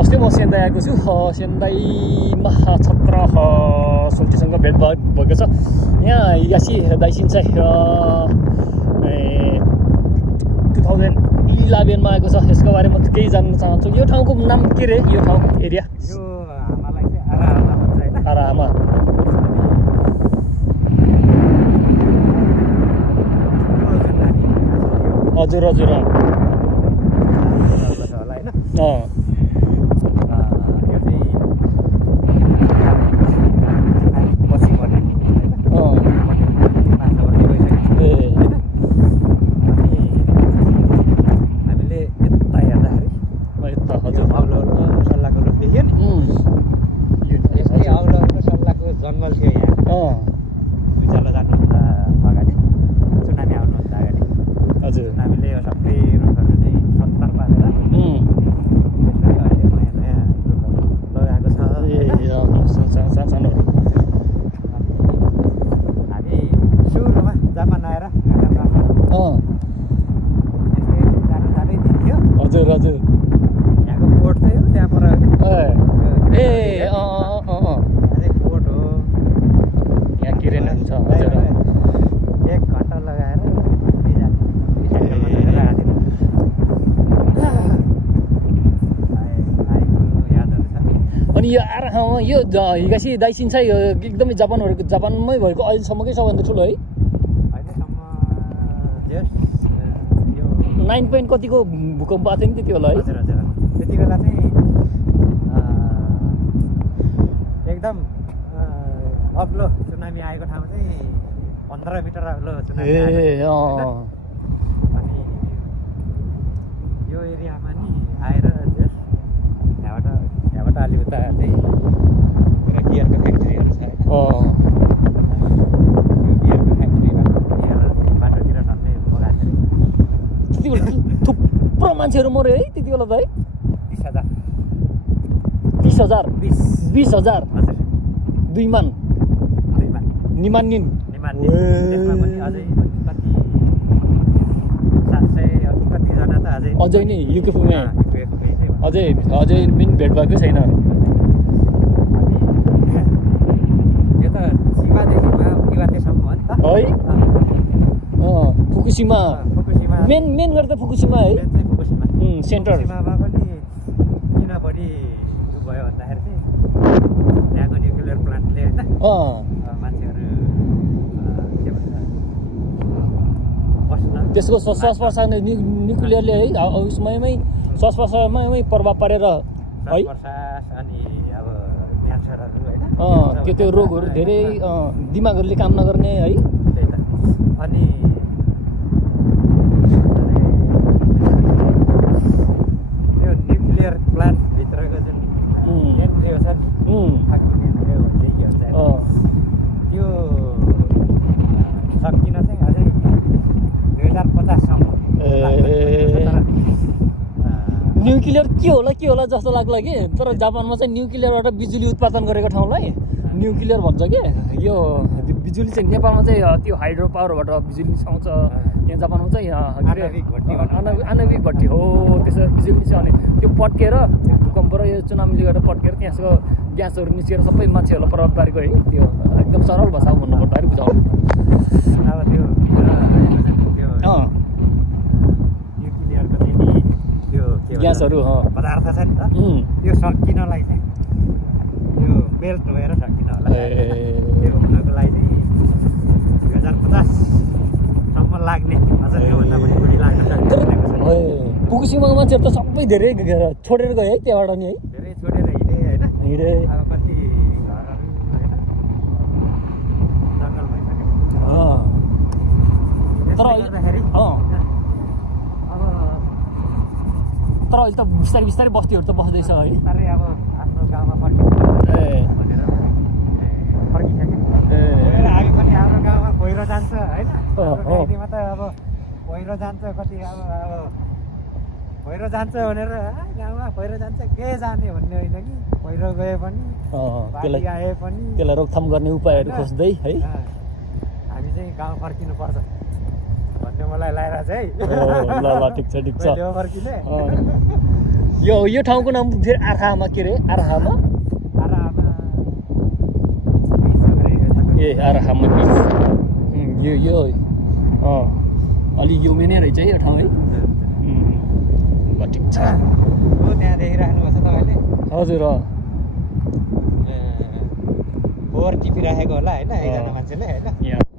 बस्दै म सेन्दाई आएको छु। सेन्दाईमा छत्र सोल्टीसँग भेट भएको छ। यहाँ यासी दाइसिन चाहिँ 2011 मा आएको छ। यसको बारेमा केही जान्न चाहन्छु। यो ठाउँको नाम के रे? यो ठाउँ एरिया यो हामीलाई चाहिँ आराहामा भन्छ हैन? आराहामा। हजुर हजुर होला हैन? यो चाहिँ पछि भने हैन? माछावर्ती भइसक्यो हैन? अनि हामीले यता हेर्दाखेरि यता हजुर औलो सल्लाहको रुख देखियो नि? यस्तै औलो सल्लाहको जङ्गल थियो यहाँ। उज्यालो जानुभन्दा अगाडि, सुनामी आउनुभन्दा अगाडि। हजुर हामीले यो सबै रुखहरू चाहिँ सत्तर पारेर त्यसरी अहिले नयाँ नयाँ रुखहरू लगाएको छ हैन? सानोहरू। हामी सुरुमा जापान आएर यस्तै जाँदै दिन्थ्यो। हजुर हजुर यहाँको कोर्ट चाहिँ हो त्यहाँ पर अझै कोर्ट हो। यहाँ किरेन हुन्छ। हजुर 1 घन्टा लगाएर अनि यो आराहामा यो हिगासी दाइसिन चाहिँ एकदमै जापानमै भएको अहिलेसम्मकै सबभन्दा ठुलो है? अहिलेसम्म 9 पोइन्ट कतिको भूकम्प आएको थियो नि त्यति बेला है? हजुर हजुर त्यति बेला चाहिँ एकदम अग्लो सुनामी आएको ठाउँ चाहिँ 15 मिटर अग्लो सुनामी आएको थियो हैन? अनि यो एरियामा नि आएर त्यहाँबाट अलि उता चाहिँ गियरको फ्याक्ट्रीहरू छ। यो गियरको फ्याक्ट्रीबाट बाटोतिर टन्नै बगाएको थियो। त्यति बेला थुप्रो मान्छेहरू मऱ्यो है त्यति बेला त है? 20,000 20,000 20,000 हजुर। दुईमान निमान त्यसमा पनि अझै कति 700 कतिजना त अझै नै युकेफमै अझै पनि भेट भएको छैन। अनि यो त सीमादेखि इवातेसम्म हो नि त है? फुकुसिमा मेन गरेर त फुकुसिमा है? फुकुसिमा सेन्टर। फुकुसिमामा पनि किन बढी भयो भन्दाखेरि चाहिँ त्यहाँको न्युक्लियर प्लान्टले होइन मान्छेहरू के भन्छ बस्न त्यसको श्वास प्रश्वास न्युक्लियरले है उसमैमै श्वास प्रश्वासमै प्रभाव पारेर है? प्रश्वास अनि अब क्यान्सरहरू होइन त्यो रोगहरू धेरै दिमागहरूले काम नगर्ने है? त्यही त। अनि यो न्युक्लियर प्लान्टभित्रको जुन एन्ट्री छ नि त्यो सकिन चाहिँ अझै 2050 सम्म। न्युक्लियर के होला जस्तो लाग्ला कि। तर जापानमा चाहिँ न्युक्लियरबाट बिजुली उत्पादन गरेको ठाउँलाई न्युक्लियर भन्छ कि। यो बिजुली चाहिँ नेपालमा चाहिँ त्यो हाइड्रो पावरबाट बिजुली आउँछ। यहाँ जापानमा चाहिँ आणविक भट्टी हो। त्यसो बिजुली चाहिँ अनि त्यो पड्केर भूकम्प र यो सुनामीले गर्दा पड्केर त्यहाँको ग्यासहरू निस्केर सबै मान्छेहरूलाई प्रभाव पारेको है। त्यो एकदम सरल भाषामा भन्नुपर्दाखेरि बुझाउनु। अब त्यो न्युक्लियरको चाहिँ त्यो ग्यासहरू पदार्थ छ नि त त्यो सकिनलाई चाहिँ यो मेल्ट भएर सकिन होला। त्यो हुनको लागि चाहिँ 2050 सम्म लाग्ने अझ त्योभन्दा पनि बढी लाग्न सक्ने। फुकुसिमाको मान्छेहरू त सबै धेरै छोडेर गयो है त्यहाँबाट नि है? धेरै छोडेर हिँडे होइन? अब कति घरहरू होइन जङ्गल भइसक्यो। तर अहिले त बिस्तारै बस्तीहरू त बस्दैछ है? बिस्तारै अब आफ्नो गाउँमा भनेर फर्किसक्यो। हामी पनि हाम्रो गाउँमा पहिरो जान्छ होइन? गाउँमा त अब पहिरो जान्छ कति अब पहिरो जान्छ भनेर गाउँमा पहिरो जान्छ के जाने भन्ने होइन कि पहिरो गए पनि बाढी आए पनि त्यसलाई रोकथाम गर्ने उपायहरू खोज्दै है हामी चाहिँ गाउँ फर्किनु पर्छ भन्ने मलाई लागेर चाहिँ ल ठिक छ फर्किने यो ठाउँको नाम फेरि आर्खामा के अरे आर्खामा ए आर्खामा बिच यो अलि युमे नै रहेछ है यो ठाउँ है ल ठिक छ त्यहाँ देखिराख्नु भएको छ तपाईँले हजुर फोहोर टिपिराखेको होला होइन एकजना मान्छेले होइन यहाँ